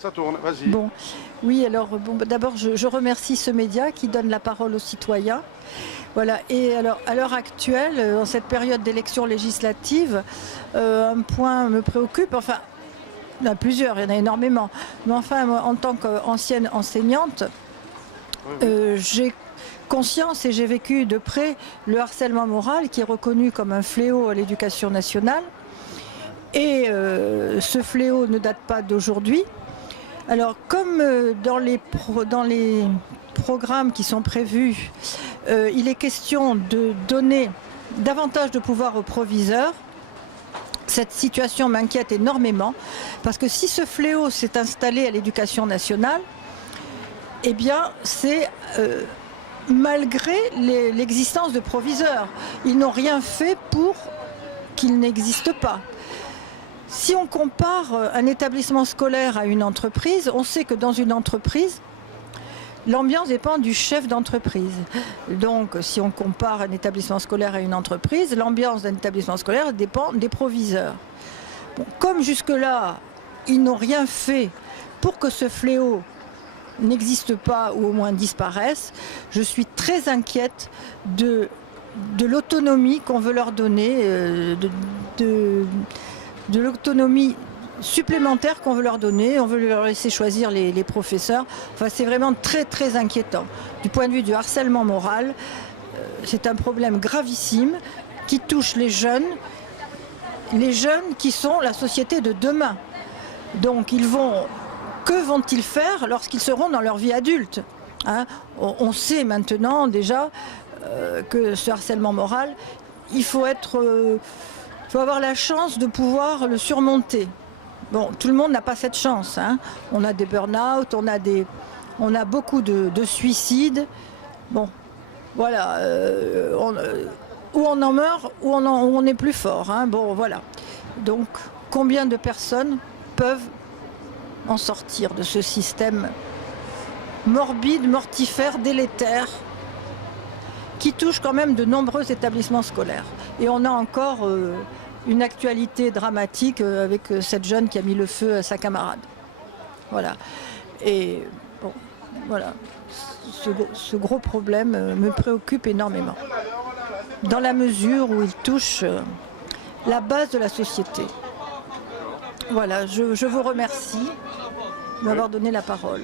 Ça tourne, vas-y. Bon, oui, alors bon, d'abord je remercie ce média qui donne la parole aux citoyens. Voilà, et alors à l'heure actuelle, en cette période d'élections législatives, un point me préoccupe, enfin, il y en a plusieurs, il y en a énormément, mais enfin, moi, en tant qu'ancienne enseignante, j'ai conscience et j'ai vécu de près le harcèlement moral qui est reconnu comme un fléau à l'éducation nationale. Et ce fléau ne date pas d'aujourd'hui. Alors, comme dans les programmes qui sont prévus, il est question de donner davantage de pouvoir aux proviseurs, cette situation m'inquiète énormément, parce que si ce fléau s'est installé à l'éducation nationale, eh bien, c'est malgré l'existence de proviseurs. Ils n'ont rien fait pour qu'il n'existe pas. Si on compare un établissement scolaire à une entreprise, on sait que dans une entreprise, l'ambiance dépend du chef d'entreprise. Donc, si on compare un établissement scolaire à une entreprise, l'ambiance d'un établissement scolaire dépend des proviseurs. Bon, comme jusque-là, ils n'ont rien fait pour que ce fléau n'existe pas ou au moins disparaisse, je suis très inquiète de l'autonomie qu'on veut leur donner, de l'autonomie supplémentaire qu'on veut leur donner, on veut leur laisser choisir les professeurs. Enfin, c'est vraiment très très inquiétant. Du point de vue du harcèlement moral, c'est un problème gravissime qui touche les jeunes qui sont la société de demain. Donc que vont-ils faire lorsqu'ils seront dans leur vie adulte, hein? On sait maintenant déjà que ce harcèlement moral, il faut avoir la chance de pouvoir le surmonter. Bon, tout le monde n'a pas cette chance, hein. On a des burn-out, on a beaucoup de suicides. Bon, voilà, où on en meurt, où on est plus fort, hein. Bon, voilà. Donc, combien de personnes peuvent en sortir de ce système morbide, mortifère, délétère, qui touche quand même de nombreux établissements scolaires. Et on a encore une actualité dramatique avec cette jeune qui a mis le feu à sa camarade. Voilà. Et bon, voilà. Ce gros problème me préoccupe énormément, dans la mesure où il touche la base de la société. Voilà, je vous remercie de m'avoir donné la parole.